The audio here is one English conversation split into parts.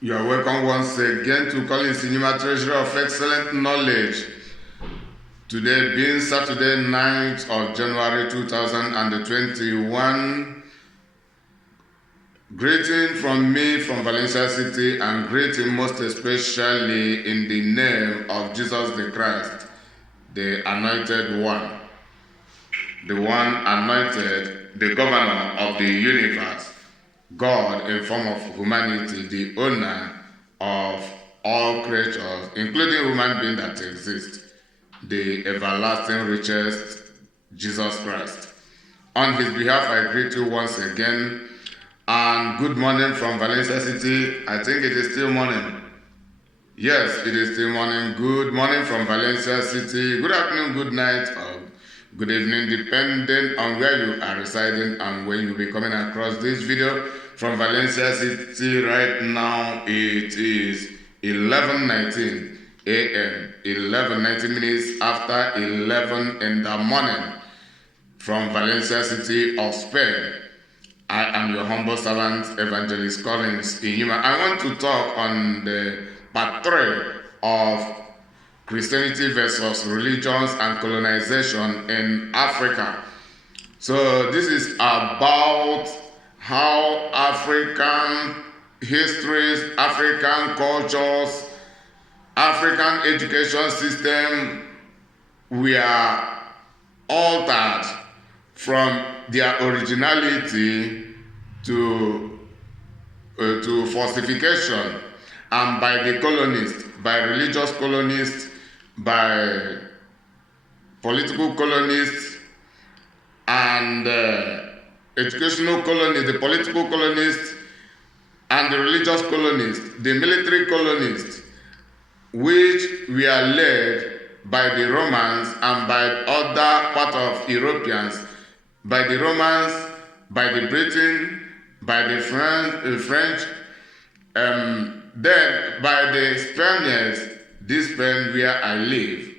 You are welcome once again to calling Cinema Treasury of Excellent Knowledge. Today being Saturday, 9th of January 2021. Greeting from me from Valencia City, and greeting most especially in the name of Jesus the Christ, the Anointed One, the one anointed, the governor of the universe, God in form of humanity, the owner of all creatures, including human beings that exist, the everlasting richest, Jesus Christ. On his behalf, I greet you once again, and good morning from Valencia City. I think it is still morning. Yes, it is still morning. Good morning from Valencia City. Good afternoon, good night, or good evening, depending on where you are residing and when you'll be coming across this video. From Valencia City right now, it is 11:19 a.m., 11:19 minutes after 11 in the morning. From Valencia City of Spain, I am your humble servant, Evangelist Collins Inyuma. I want to talk on the part 3 of Christianity versus religions and colonization in Africa. So this is about how African histories, African cultures, African education system were altered from their originality to falsification, and by the colonists, by religious colonists, by political colonists, and educational colonists, the political colonists, and the religious colonists, the military colonists, which were led by the Romans and by other part of Europeans, by the Romans, by the Britain, by the French, then by the Spaniards. This Spain where I live,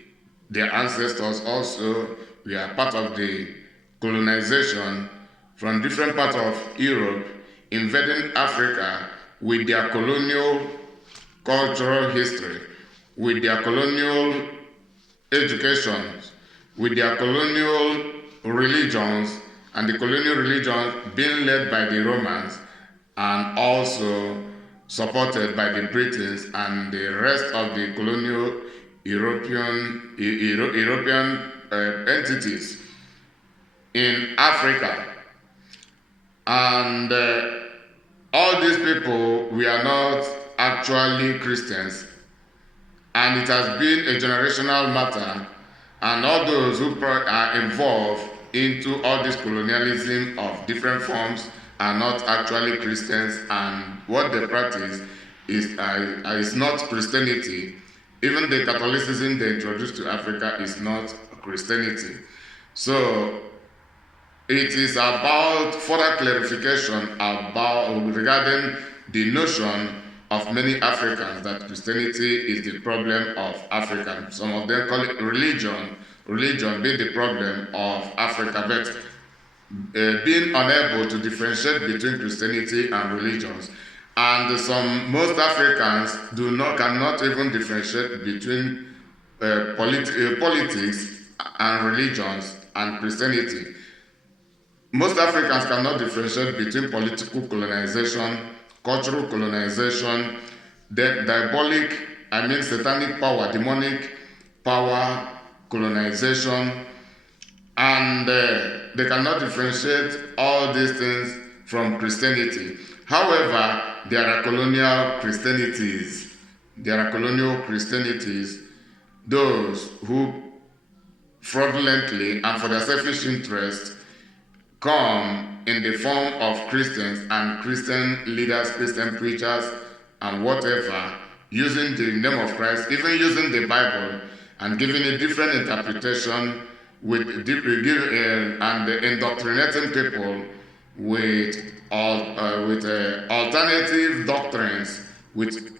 their ancestors also were part of the colonization from different parts of Europe, invading Africa with their colonial cultural history, with their colonial educations, with their colonial religions, and the colonial religions being led by the Romans and also supported by the Britons and the rest of the colonial European entities in Africa. And all these people were not actually Christians, and it has been a generational matter, and all those who are involved into all this colonialism of different forms are not actually Christians, and what they practice is not Christianity. Even the Catholicism they introduced to Africa is not Christianity. So it is about further clarification regarding the notion of many Africans that Christianity is the problem of Africa. Some of them call it religion being the problem of Africa, but being unable to differentiate between Christianity and religions. And most Africans cannot even differentiate between politics and religions and Christianity. Most Africans cannot differentiate between political colonization, cultural colonization, satanic power, demonic power colonization, and they cannot differentiate all these things from Christianity. However, there are colonial Christianities. Those who fraudulently and for their selfish interest come in the form of Christians and Christian leaders, Christian preachers, and whatever, using the name of Christ, even using the Bible, and giving a different interpretation and indoctrinating people with alternative doctrines, with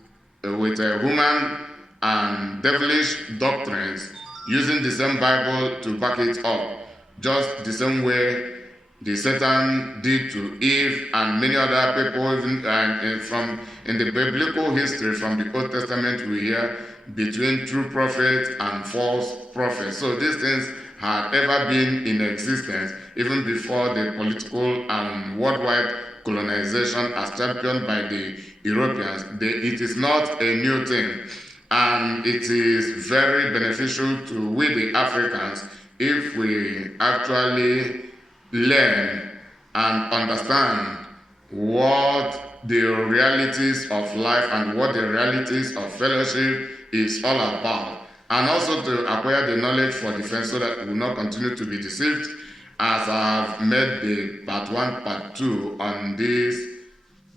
human and devilish doctrines, using the same Bible to back it up, just the same way the Satan did to Eve and many other people, even in the biblical history from the Old Testament, we hear between true prophets and false prophets. So these things had ever been in existence even before the political and worldwide colonization as championed by the Europeans. It is not a new thing, and it is very beneficial to we the Africans if we actually learn and understand what the realities of life and what the realities of fellowship is all about, and also to acquire the knowledge for defense so that we will not continue to be deceived, as I have made the part 1, part 2 on this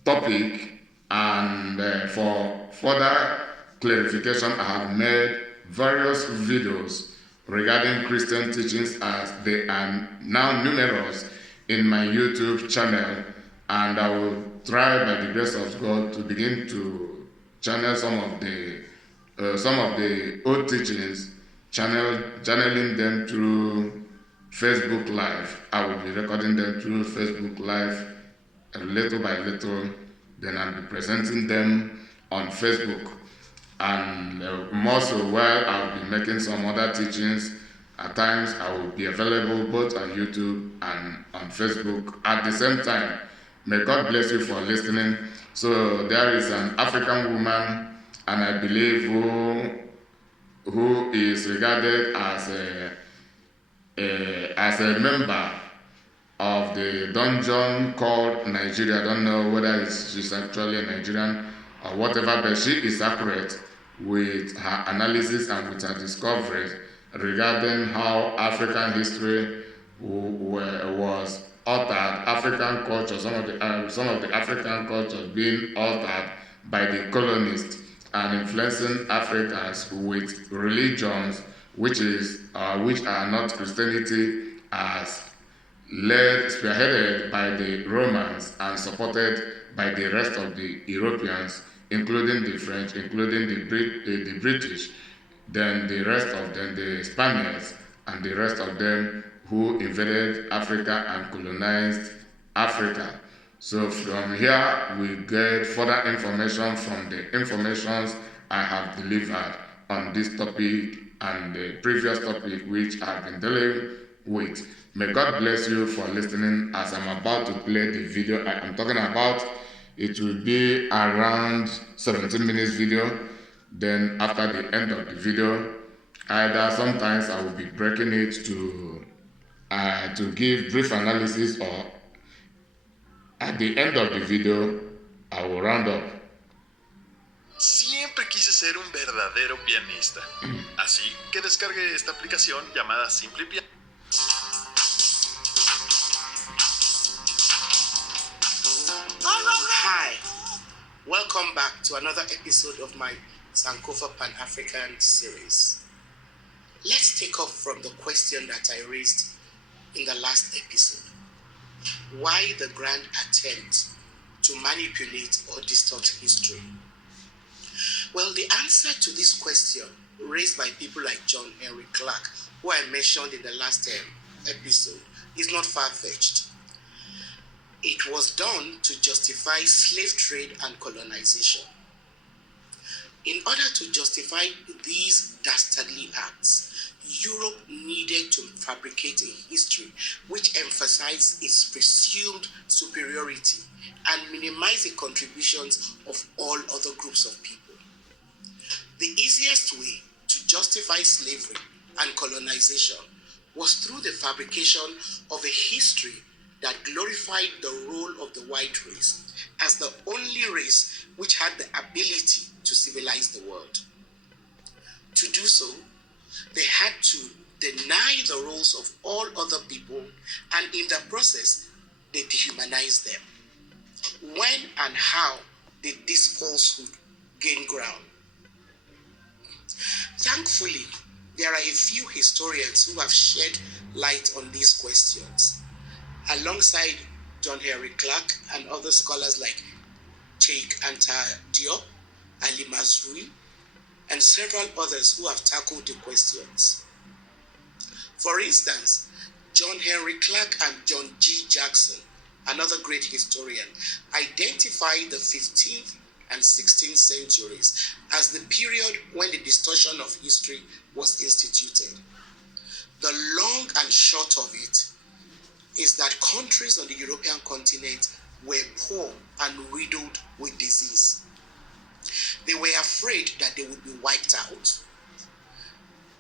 topic, and for further clarification I have made various videos regarding Christian teachings, as they are now numerous in my YouTube channel, and I will try by the grace of God to begin to channel some of the old teachings, channeling them through Facebook Live. I will be recording them through Facebook Live little by little, then I'll be presenting them on Facebook. and more so where I'll be making some other teachings. At times I will be available both on YouTube and on Facebook at the same time. May God bless you for listening. So there is an African woman, and I believe who is regarded as a member of the dungeon called Nigeria. I don't know whether she's actually a Nigerian or whatever, but she is accurate with her analysis and with her discoveries regarding how African history was altered, African culture, some of the African cultures being altered by the colonists and influencing Africans with religions which are not Christianity, as spearheaded by the Romans and supported by the rest of the Europeans, including the French, including the British, then the rest of them, the Spaniards, and the rest of them who invaded Africa and colonized Africa. So from here, we get further information from the informations I have delivered on this topic and the previous topic which I've been dealing with. May God bless you for listening as I'm about to play the video I am talking about. It will be around 17 minutes video. Then after the end of the video, either sometimes I will be breaking it to give brief analysis, or at the end of the video, I will round up. Siempre quise ser un verdadero pianista, así que descargué esta aplicación llamada Simple Piano. Hi, welcome back to another episode of my Sankofa Pan-African series. Let's take off from the question that I raised in the last episode. Why the grand attempt to manipulate or distort history? Well, the answer to this question, raised by people like John Henry Clark, who I mentioned in the last episode, is not far-fetched. It was done to justify slave trade and colonization. In order to justify these dastardly acts, Europe needed to fabricate a history which emphasized its presumed superiority and minimized the contributions of all other groups of people. The easiest way to justify slavery and colonization was through the fabrication of a history that glorified the role of the white race as the only race which had the ability to civilize the world. To do so, they had to deny the roles of all other people, and in the process, they dehumanized them. When and how did this falsehood gain ground? Thankfully, there are a few historians who have shed light on these questions, alongside John Henry Clark and other scholars like Cheikh Anta Diop, Ali Mazrui, and several others who have tackled the questions. For instance, John Henry Clark and John G. Jackson, another great historian, identified the 15th and 16th centuries as the period when the distortion of history was instituted. The long and short of it is that countries on the European continent were poor and riddled with disease. They were afraid that they would be wiped out.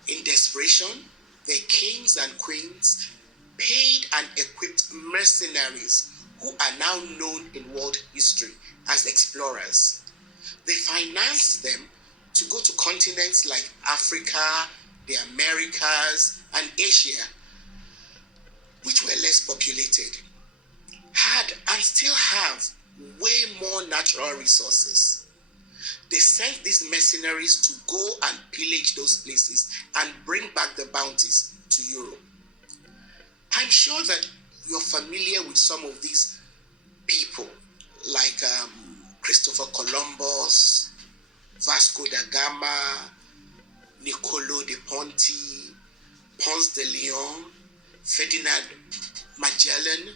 In desperation, their kings and queens paid and equipped mercenaries who are now known in world history as explorers. They financed them to go to continents like Africa, the Americas, and Asia, which were less populated, had and still have way more natural resources. They sent these mercenaries to go and pillage those places and bring back the bounties to Europe. I'm sure that you're familiar with some of these people, like Christopher Columbus, Vasco da Gama, Niccolo de Ponti, Ponce de Leon, Ferdinand Magellan,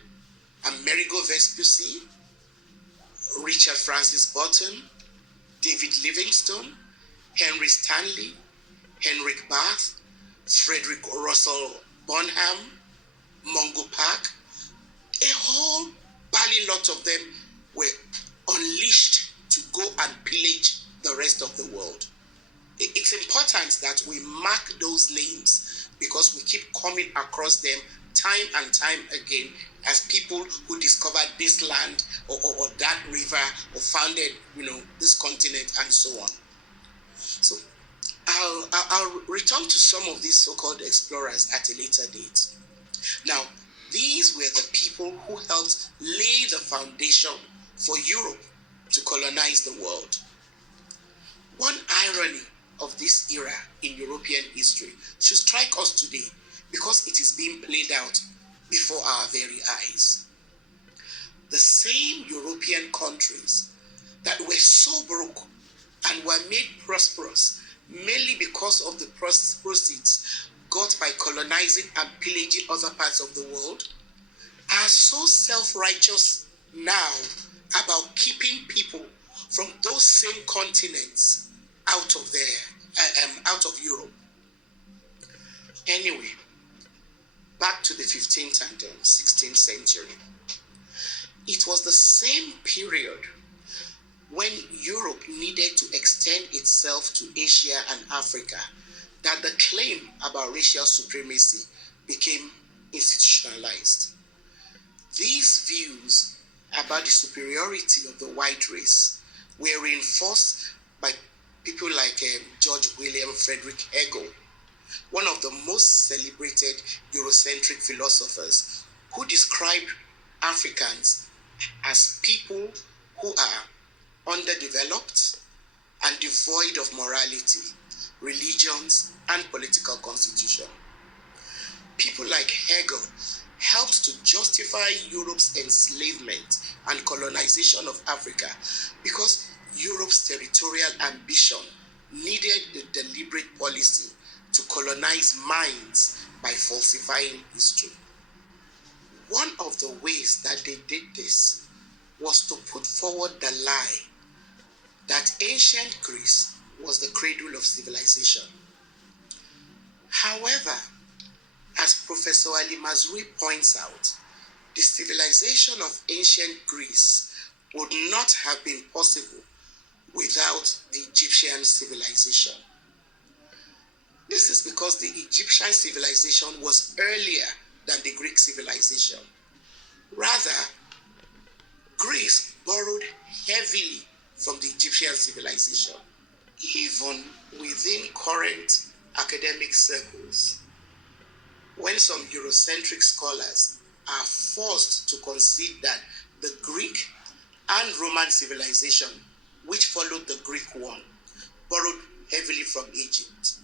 Amerigo Vespucci, Richard Francis Burton, David Livingstone, Henry Stanley, Henrik Barth, Frederick Russell Bonham, Mungo Park, a whole bally lot of them were unleashed to go and pillage the rest of the world. It's important that we mark those names because we keep coming across them time and time again as people who discovered this land or that river or founded, this continent and so on. So I'll return to some of these so-called explorers at a later date. Now, these were the people who helped lay the foundation for Europe to colonize the world. One irony of this era in European history should strike us today because it is being played out before our very eyes. The same European countries that were so broke and were made prosperous mainly because of the proceeds got by colonizing and pillaging other parts of the world are so self-righteous now about keeping people from those same continents out of Europe. Anyway, back to the 15th and 16th century. It was the same period when Europe needed to extend itself to Asia and Africa that the claim about racial supremacy became institutionalized. These views about the superiority of the white race were reinforced by people like George William Frederick Hegel, one of the most celebrated Eurocentric philosophers who described Africans as people who are underdeveloped and devoid of morality, religions, and political constitution. People like Hegel helped to justify Europe's enslavement and colonization of Africa because Europe's territorial ambition needed the deliberate policy to colonize minds by falsifying history. One of the ways that they did this was to put forward the lie that ancient Greece was the cradle of civilization. However, as Professor Ali Mazrui points out, the civilization of ancient Greece would not have been possible without the Egyptian civilization. This is because the Egyptian civilization was earlier than the Greek civilization. Rather, Greece borrowed heavily from the Egyptian civilization. Even within current academic circles, when some Eurocentric scholars are forced to concede that the Greek and Roman civilization, which followed the Greek one, borrowed heavily from Egypt,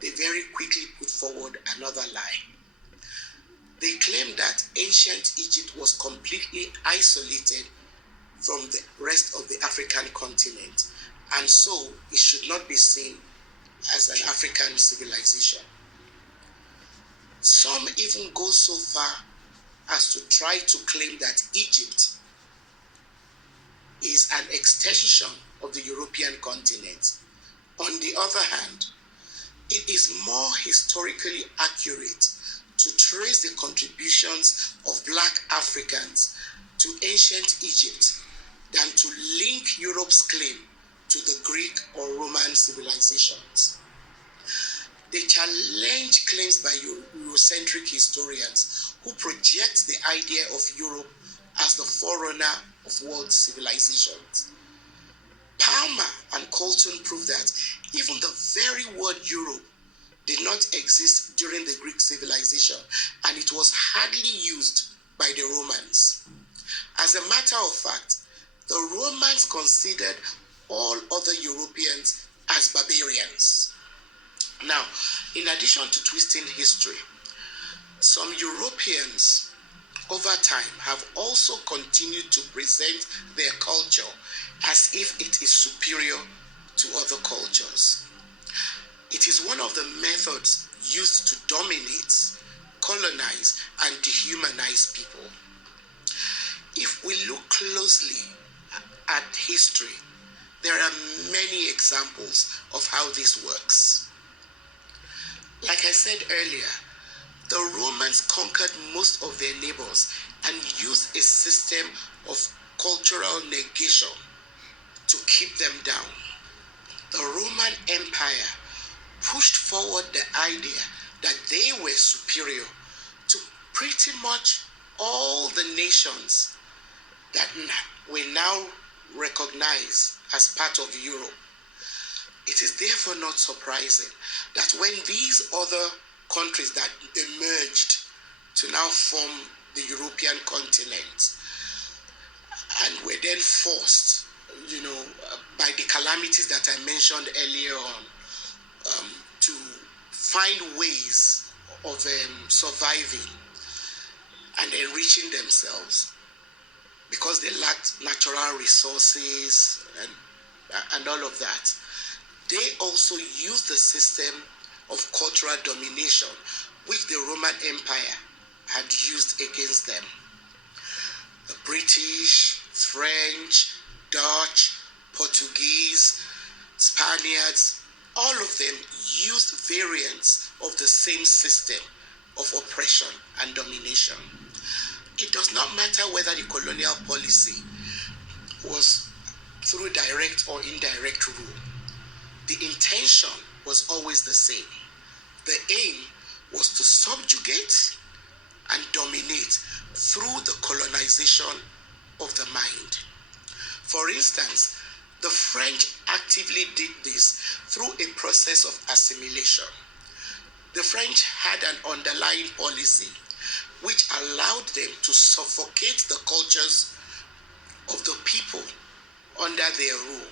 they very quickly put forward another lie. They claim that ancient Egypt was completely isolated from the rest of the African continent, and so it should not be seen as an African civilization. Some even go so far as to try to claim that Egypt is an extension of the European continent. On the other hand, it is more historically accurate to trace the contributions of Black Africans to ancient Egypt than to link Europe's claim to the Greek or Roman civilizations. They challenge claims by Eurocentric historians who project the idea of Europe as the forerunner of world civilizations. Palmer and Colton prove that even the very word Europe did not exist during the Greek civilization, and it was hardly used by the Romans. As a matter of fact, the Romans considered all other Europeans as barbarians. Now, in addition to twisting history, some Europeans over time have also continued to present their culture as if it is superior to other cultures. It is one of the methods used to dominate, colonize, and dehumanize people. If we look closely at history, There are many examples of how this works. Like I said earlier, the Romans conquered most of their neighbors and used a system of cultural negation to keep them down. The Roman Empire pushed forward the idea that they were superior to pretty much all the nations that we now recognize as part of Europe. It is therefore not surprising that when these other countries that emerged to now form the European continent and were then forced, by the calamities that I mentioned earlier on, to find ways of surviving and enriching themselves because they lacked natural resources and all of that. They also used the system of cultural domination which the Roman Empire had used against them. The British, French, Dutch, Portuguese, Spaniards, all of them used variants of the same system of oppression and domination. It does not matter whether the colonial policy was through direct or indirect rule. The intention was always the same. The aim was to subjugate and dominate through the colonization of the mind. For instance, the French actively did this through a process of assimilation. The French had an underlying policy which allowed them to suffocate the cultures of the people under their rule.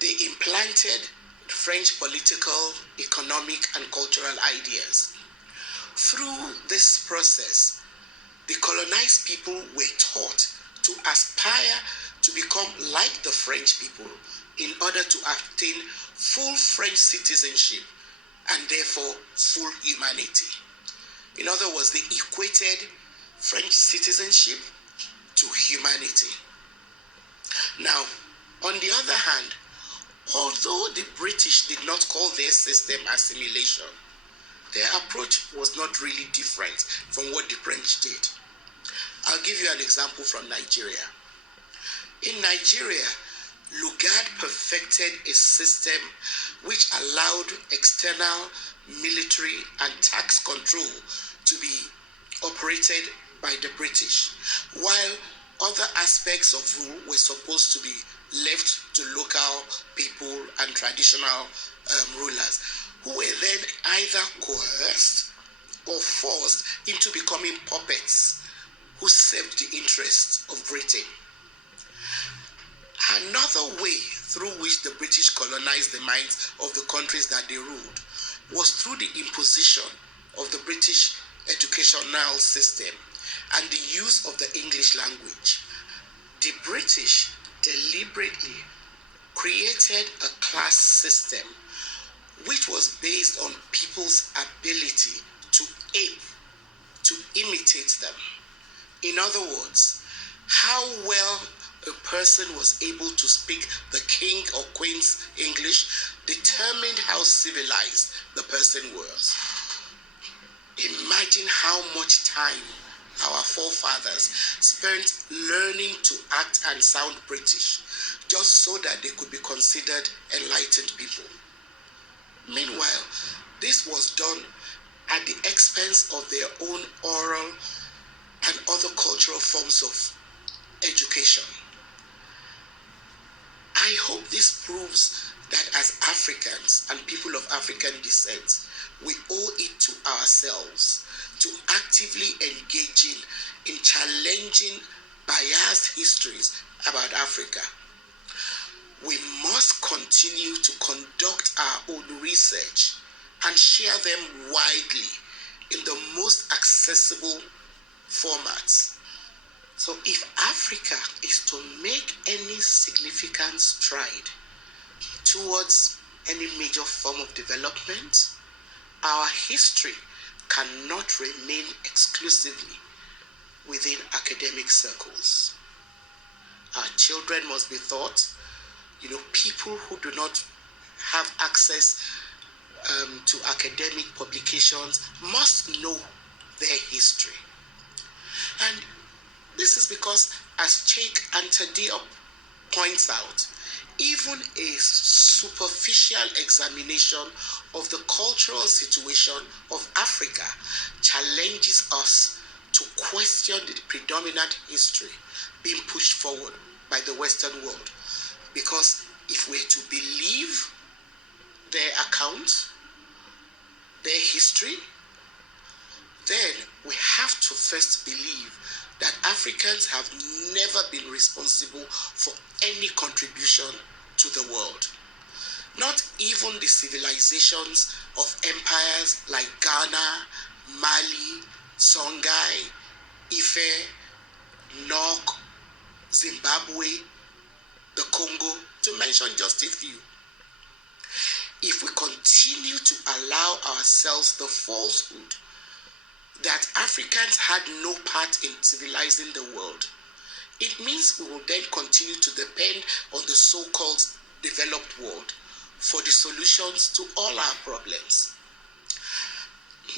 They implanted French political, economic, and cultural ideas. Through this process, the colonized people were taught to aspire to become like the French people in order to obtain full French citizenship and therefore full humanity. In other words, they equated French citizenship to humanity. Now, on the other hand, although the British did not call their system assimilation, their approach was not really different from what the French did. I'll give you an example from Nigeria. In Nigeria, Lugard perfected a system which allowed external military and tax control to be operated by the British, while other aspects of rule were supposed to be left to local people and traditional rulers, who were then either coerced or forced into becoming puppets who served the interests of Britain. Another way through which the British colonized the minds of the countries that they ruled was through the imposition of the British educational system and the use of the English language. The British deliberately created a class system which was based on people's ability to ape, to imitate them. In other words, how well a person was able to speak the king or queen's English determined how civilized the person was. Imagine how much time our forefathers spent learning to act and sound British just so that they could be considered enlightened people. Meanwhile, this was done at the expense of their own oral and other cultural forms of education. I hope this proves that as Africans and people of African descent, we owe it to ourselves to actively engage in challenging biased histories about Africa. We must continue to conduct our own research and share them widely in the most accessible formats. So if Africa is to make any significant stride towards any major form of development, our history cannot remain exclusively within academic circles. Our children must be taught people who do not have access to academic publications must know their history. And this is because, as Sheikh Anta points out, even a superficial examination of the cultural situation of Africa challenges us to question the predominant history being pushed forward by the Western world. Because if we're to believe their account, their history, then we have to first believe that Africans have never been responsible for any contribution to the world. Not even the civilizations of empires like Ghana, Mali, Songhai, Ife, Nok, Zimbabwe, the Congo, to mention just a few. If we continue to allow ourselves the falsehood that Africans had no part in civilizing the world, it means we will then continue to depend on the so-called developed world for the solutions to all our problems.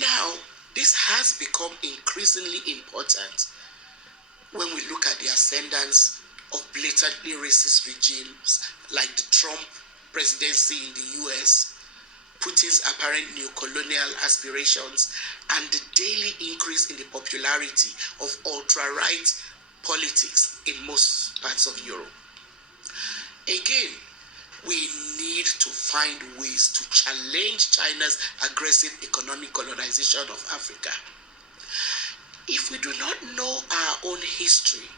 Now, this has become increasingly important when we look at the ascendance of blatantly racist regimes like the Trump presidency in the US, Putin's apparent neo-colonial aspirations, and the daily increase in the popularity of ultra-right politics in most parts of Europe. Again, we need to find ways to challenge China's aggressive economic colonization of Africa. If we do not know our own history,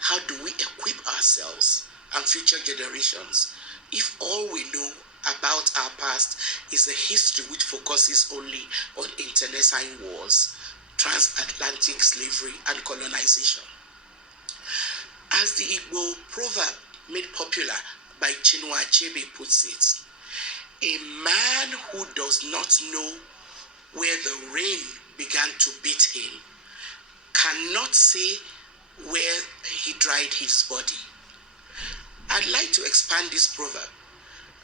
how do we equip ourselves and future generations if all we know about our past is a history which focuses only on internecine wars, transatlantic slavery, and colonization? As the Igbo proverb made popular by Chinua Achebe puts it, a man who does not know where the rain began to beat him cannot say where he dried his body. I'd like to expand this proverb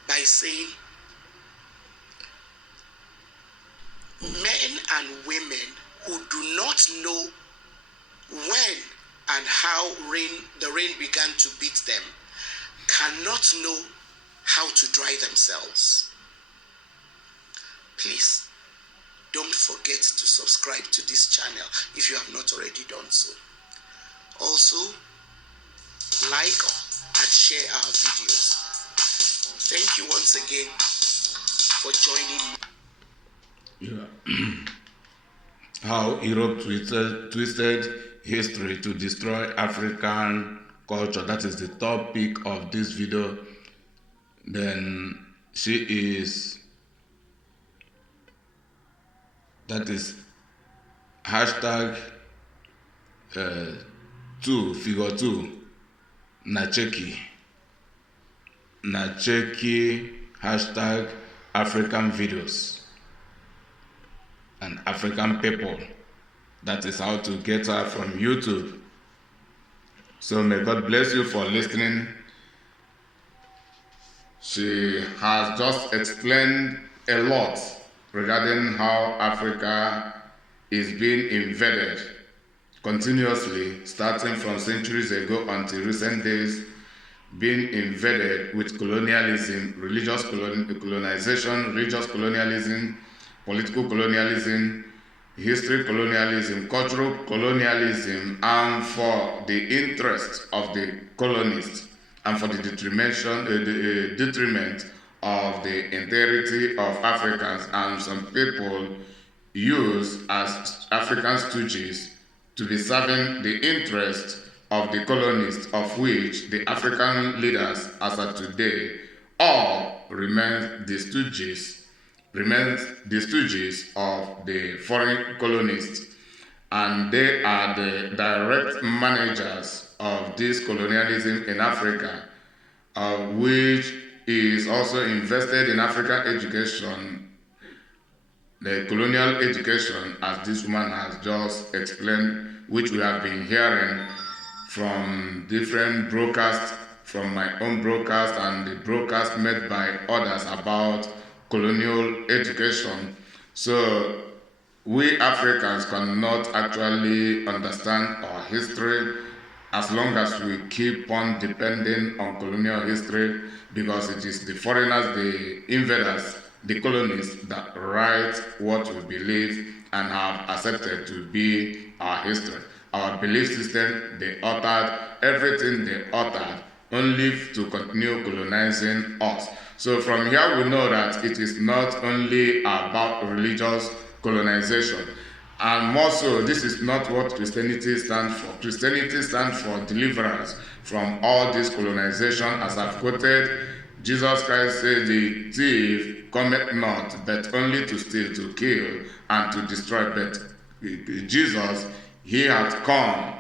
by saying, men and women who do not know when and how the rain began to beat them cannot know how to dry themselves. Please, don't forget to subscribe to this channel if you have not already done so. Also, like and share our videos. Thank you once again for joining me. How Europe twisted history to destroy African culture. That is the topic of this video. Then that is hashtag 2 figure 2 Nacheki hashtag African videos and African people. That is how to get her from YouTube. So may God bless you for listening. She has just explained a lot regarding how Africa is being invaded continuously, starting from centuries ago until recent days, being invaded with colonialism, religious colonization, religious colonialism, political colonialism, history colonialism, cultural colonialism, and for the interest of the colonists and for the detriment of the entirety of Africans, and some people use as African stooges to be serving the interest of the colonists, of which the African leaders as of today all remain the stooges of the foreign colonists, and they are the direct managers of this colonialism in Africa, which is also invested in African education, the colonial education, as this woman has just explained, which we have been hearing from different broadcasts from my own broadcast and the broadcast made by others about colonial education. So we Africans cannot actually understand our history as long as we keep on depending on colonial history, because it is the foreigners, the invaders, the colonists that write what we believe and have accepted to be our history. Our belief system, they altered everything they altered only to continue colonizing us. So from here we know that it is not only about religious colonization. And more so, this is not what Christianity stands for. Christianity stands for deliverance from all this colonization. As I've quoted, Jesus Christ said, "The thief cometh not, but only to steal, to kill, and to destroy." But Jesus, he has come,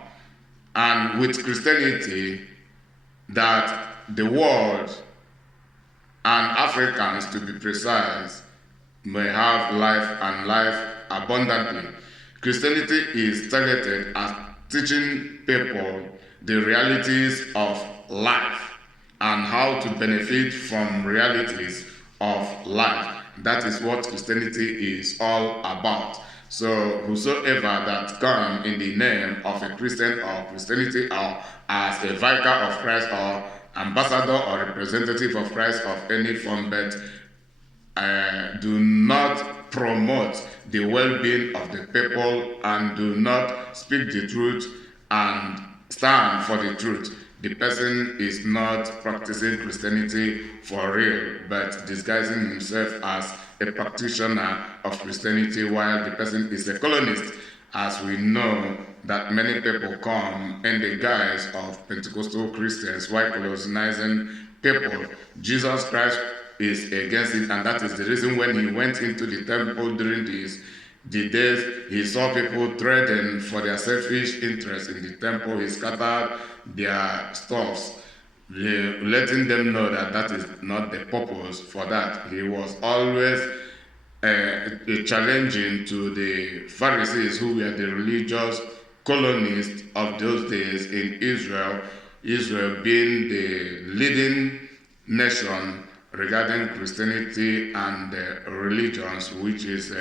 and with Christianity, that the world and Africans, to be precise, may have life and life abundantly. Christianity is targeted at teaching people the realities of life and how to benefit from realities of life. That is what Christianity is all about. So whosoever that come in the name of a Christian or Christianity, or as a vicar of Christ or ambassador or representative of Christ of any form, but do not promote the well-being of the people and do not speak the truth and stand for the truth, the person is not practicing Christianity for real, but disguising himself as a practitioner of Christianity while the person is a colonist. As we know that many people come in the guise of Pentecostal Christians while colonizing people. Jesus Christ is against it, and that is the reason when he went into the temple during the days he saw people trading for their selfish interest in the temple. He scattered their stuffs, letting them know that that is not the purpose for that. He was always challenging to the Pharisees, who were the religious colonists of those days in Israel, Israel being the leading nation regarding Christianity and religions, which is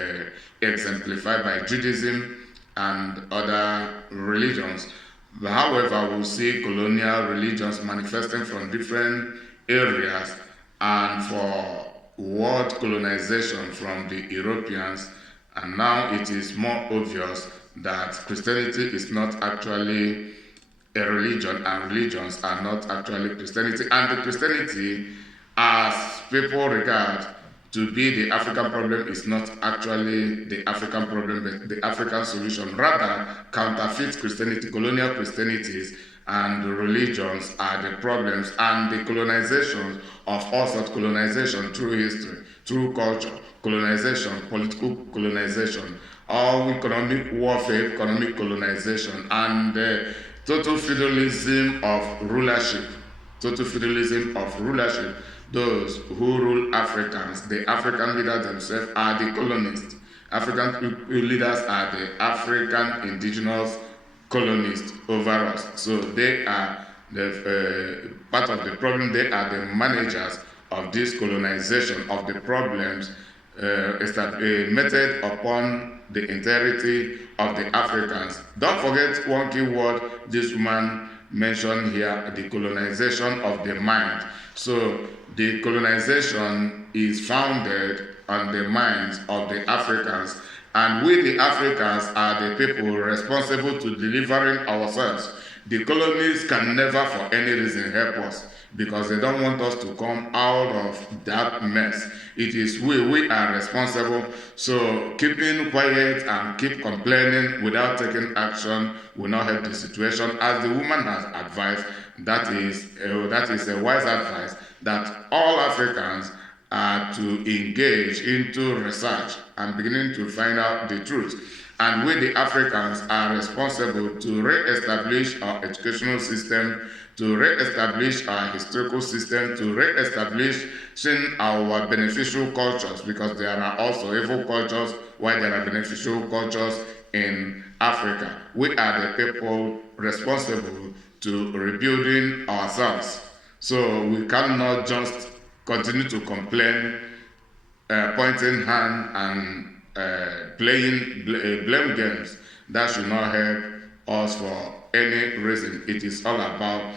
exemplified by Judaism and other religions. However, we see colonial religions manifesting from different areas, and for world colonization from the Europeans, and now it is more obvious that Christianity is not actually a religion, and religions are not actually Christianity. And the Christianity, as people regard to be the African problem, is not actually the African problem, but the African solution. Rather, counterfeit Christianity, colonial Christianities, and religions are the problems, and the colonization of all sorts, colonization through history, through culture, colonization, political colonization, all economic warfare, economic colonization, and total feudalism of rulership, total feudalism of rulership. Those who rule Africans, the African leaders themselves are the colonists. African leaders are the African indigenous colonists over us. So they are the part of the problem. They are the managers of this colonization of the problems meted upon the entirety of the Africans. Don't forget one key word this woman mentioned here: the colonization of the mind. So the colonization is founded on the minds of the Africans, and we the Africans are the people responsible to delivering ourselves. The colonies can never for any reason help us, because they don't want us to come out of that mess. It is we are responsible. So keeping quiet and keep complaining without taking action will not help the situation. As the woman has advised, that is a wise advice, that all Africans are to engage into research and beginning to find out the truth. And we, the Africans, are responsible to re-establish our educational system, to re-establish our historical system, to re-establish our beneficial cultures, because there are also evil cultures while there are beneficial cultures in Africa. We are the people responsible to rebuilding ourselves. So we cannot just continue to complain, pointing hand and playing blame games. That should not help us for any reason. It is all about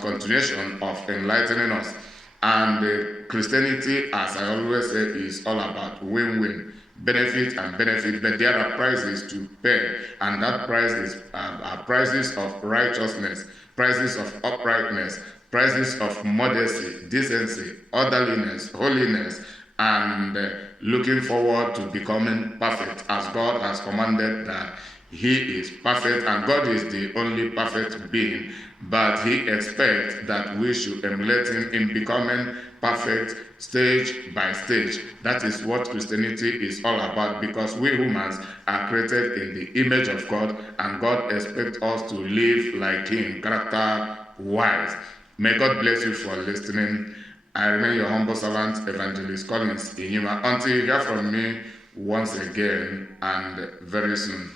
continuation of enlightening us. And Christianity, as I always say, is all about win-win, benefit and benefit, but there are prices to pay, and that price is prices of righteousness, prices of uprightness, prices of modesty, decency, orderliness, holiness, and looking forward to becoming perfect, as God has commanded that He is perfect, and God is the only perfect being, but He expects that we should emulate Him in becoming perfect stage by stage. That is what Christianity is all about, because we humans are created in the image of God, and God expects us to live like Him, character-wise. May God bless you for listening. I remain your humble servant, Evangelist Collins Inyima, until you hear from me once again and very soon.